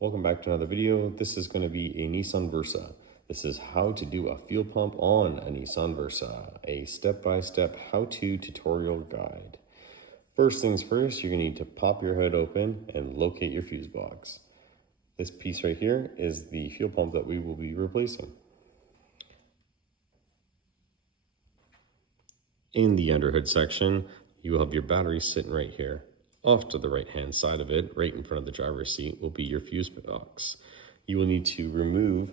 Welcome back to another video. This is going to be a Nissan Versa. This is how to do a fuel pump on a Nissan Versa, a step-by-step how-to tutorial guide. First things first, you're going to need to pop your hood open and locate your fuse box. This piece right here is the fuel pump that we will be replacing. In the underhood section, you will have your battery sitting right here. Off to the right hand side of it, right in front of the driver's seat, will be your fuse box. You will need to remove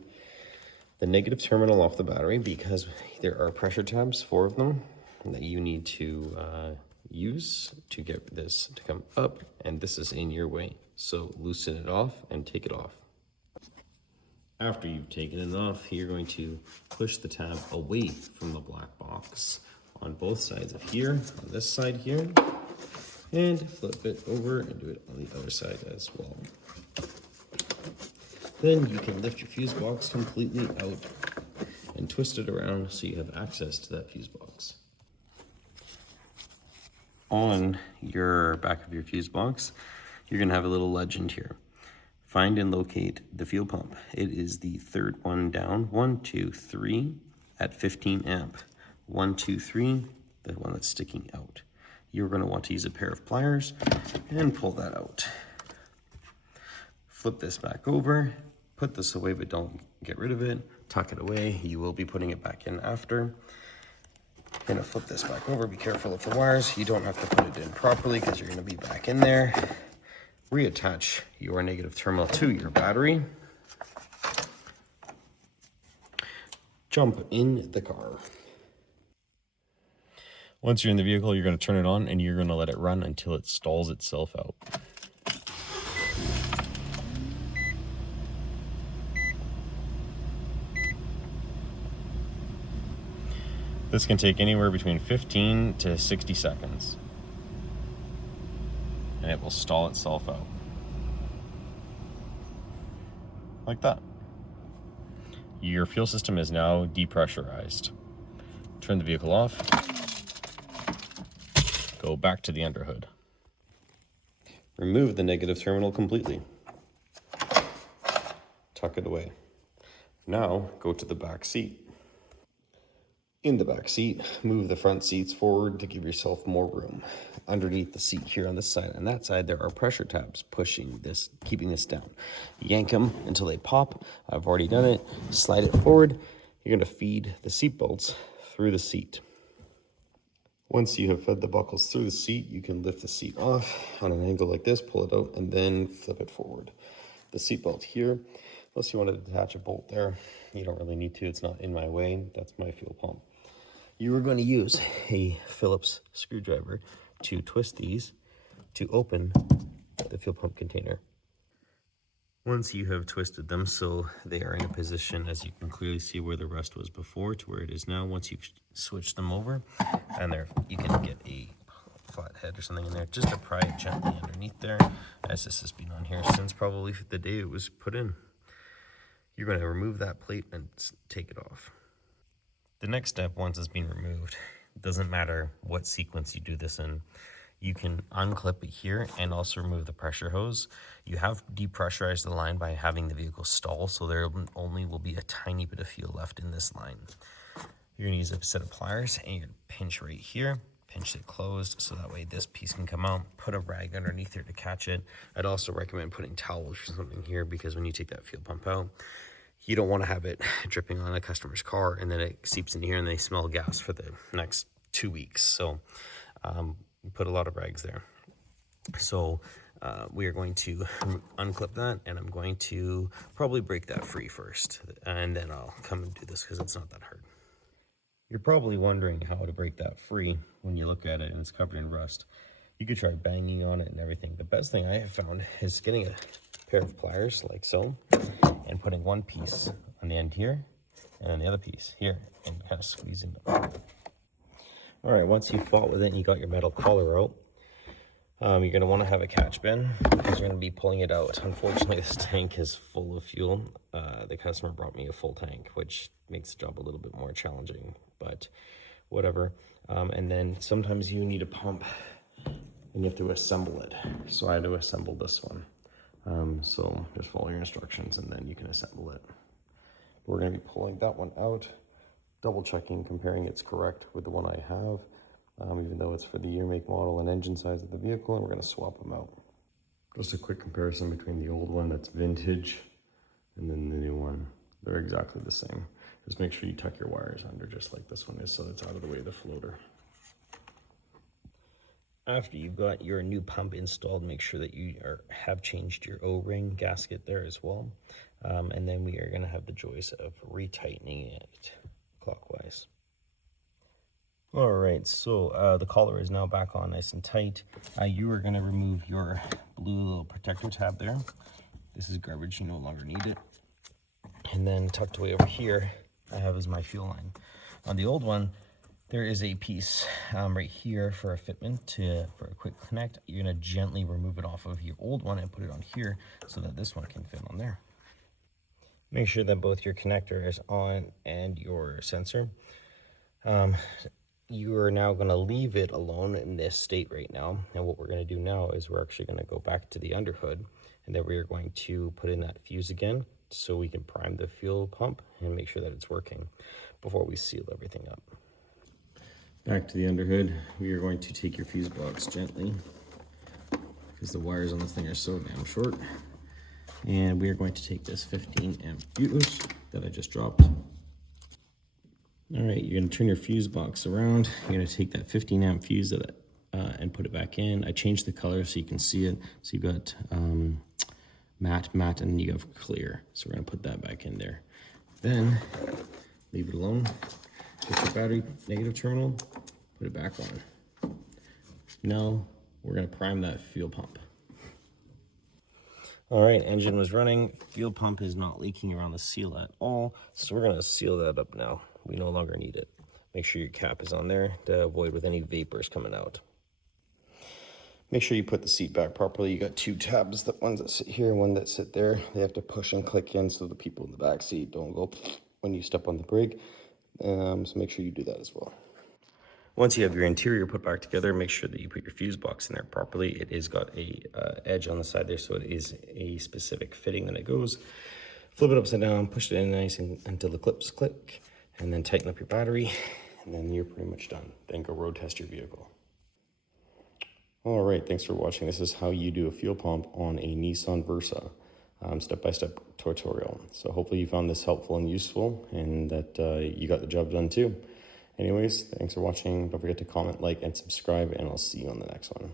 the negative terminal off the battery because there are pressure tabs, 4 of them, that you need to use to get this to come up, and this is in your way. So loosen it off and take it off. After you've taken it off, you're going to push the tab away from the black box on both sides of here, on this side here, and flip it over and do it on the other side as well. Then you can lift your fuse box completely out and twist it around so you have access to that fuse box. On your back of your fuse box, you're going to have a little legend here. Find and locate the fuel pump. It is the third one down, 1, 2, 3 at 15 amp. 1, 2, 3, the one that's sticking out. You're going to want to use a pair of pliers and pull that out. Flip this back over, put this away, but don't get rid of it. Tuck it away. You will be putting it back in after. You're going to flip this back over. Be careful of the wires. You don't have to put it in properly because you're going to be back in there. Reattach your negative terminal to your battery. Jump in the car. Once you're in the vehicle, you're going to turn it on and you're going to let it run until it stalls itself out. This can take anywhere between 15 to 60 seconds. And it will stall itself out. Like that. Your fuel system is now depressurized. Turn the vehicle off. Go back to the underhood. Remove the negative terminal completely. Tuck it away. Now go to the back seat. In the back seat, move the front seats forward to give yourself more room. Underneath the seat here on this side and that side, there are pressure tabs pushing this, keeping this down. Yank them until they pop. I've already done it. Slide it forward. You're going to feed the seat bolts through the seat. Once you have fed the buckles through the seat, you can lift the seat off on an angle like this, pull it out, and then flip it forward. The seat belt here, unless you want to detach a bolt there, you don't really need to. It's not in my way. That's my fuel pump. You are going to use a Phillips screwdriver to twist these to open the fuel pump container. Once you have twisted them so they are in a position, as you can clearly see where the rust was before to where it is now, once you've switched them over, and there you can get a flat head or something in there, just to pry it gently underneath there, as this has been on here since probably the day it was put in. You're going to remove that plate and take it off. The next step, once it's been removed, it doesn't matter what sequence you do this in. You can unclip it here and also remove the pressure hose. You have depressurized the line by having the vehicle stall, so there only will be a tiny bit of fuel left in this line. You're gonna use a set of pliers and you're gonna pinch right here, pinch it closed so that way this piece can come out. Put a rag underneath here to catch it. I'd also recommend putting towels or something here because when you take that fuel pump out, you don't want to have it dripping on a customer's car and then it seeps in here and they smell gas for the next 2 weeks. So put a lot of rags there. So we are going to unclip that, and I'm going to probably break that free first, and then I'll come and do this because it's not that hard. You're probably wondering how to break that free when you look at it and it's covered in rust. You could try banging on it and everything. The best thing I have found is getting a pair of pliers like so and putting one piece on the end here and then the other piece here and kind of squeezing them. All right, once you've fought with it and you got your metal collar out, you're going to want to have a catch bin because you're going to be pulling it out. Unfortunately, this tank is full of fuel. The customer brought me a full tank, which makes the job a little bit more challenging, but whatever. And then sometimes you need a pump and you have to assemble it. So I had to assemble this one. So just follow your instructions and then you can assemble it. We're going to be pulling that one out, double checking, comparing it's correct with the one I have, even though it's for the year, make, model, and engine size of the vehicle, and we're going to swap them out. Just a quick comparison between the old one that's vintage and then the new one. They're exactly the same. Just make sure you tuck your wires under just like this one is so it's out of the way of the floater. After you've got your new pump installed, make sure that you have changed your O-ring gasket there as well. And then we are going to have the choice of retightening it clockwise. All right, so the collar is now back on nice and tight. You are going to remove your blue little protector tab there. This is garbage, you no longer need it. And then tucked away over here, I have is my fuel line. On the old one, there is a piece right here for a fitment for a quick connect. You're gonna gently remove it off of your old one and put it on here so that this one can fit on there. Make sure that both your connector is on and your sensor. You are now gonna leave it alone in this state right now. And what we're gonna do now is we're actually gonna go back to the underhood and then we are going to put in that fuse again so we can prime the fuel pump and make sure that it's working before we seal everything up. Back to the underhood, we are going to take your fuse box gently because the wires on this thing are so damn short. And we are going to take this 15 amp fuse that I just dropped. All right, you're gonna turn your fuse box around. You're gonna take that 15 amp fuse and put it back in. I changed the color so you can see it. So you've got matte, and you have clear. So we're gonna put that back in there. Then leave it alone. Get your battery negative terminal, put it back on. Now we're gonna prime that fuel pump. All right, engine was running. Fuel pump is not leaking around the seal at all. So we're gonna seal that up now. We no longer need it. Make sure your cap is on there to avoid with any vapors coming out. Make sure you put the seat back properly. You got two tabs, the ones that sit here, one that sit there. They have to push and click in so the people in the back seat don't go when you step on the brake. So make sure you do that as well. Once you have your interior put back together, make sure that you put your fuse box in there properly. It is got a edge on the side there, so it is a specific fitting that it goes. Flip it upside down, push it in nice until the clips click, and then tighten up your battery, and then you're pretty much done. Then go road test your vehicle. All right, thanks for watching. This is how you do a fuel pump on a Nissan Versa. Step-by-step tutorial. So hopefully you found this helpful and useful and that you got the job done too. Anyways, thanks for watching. Don't forget to comment, like, and subscribe, and I'll see you on the next one.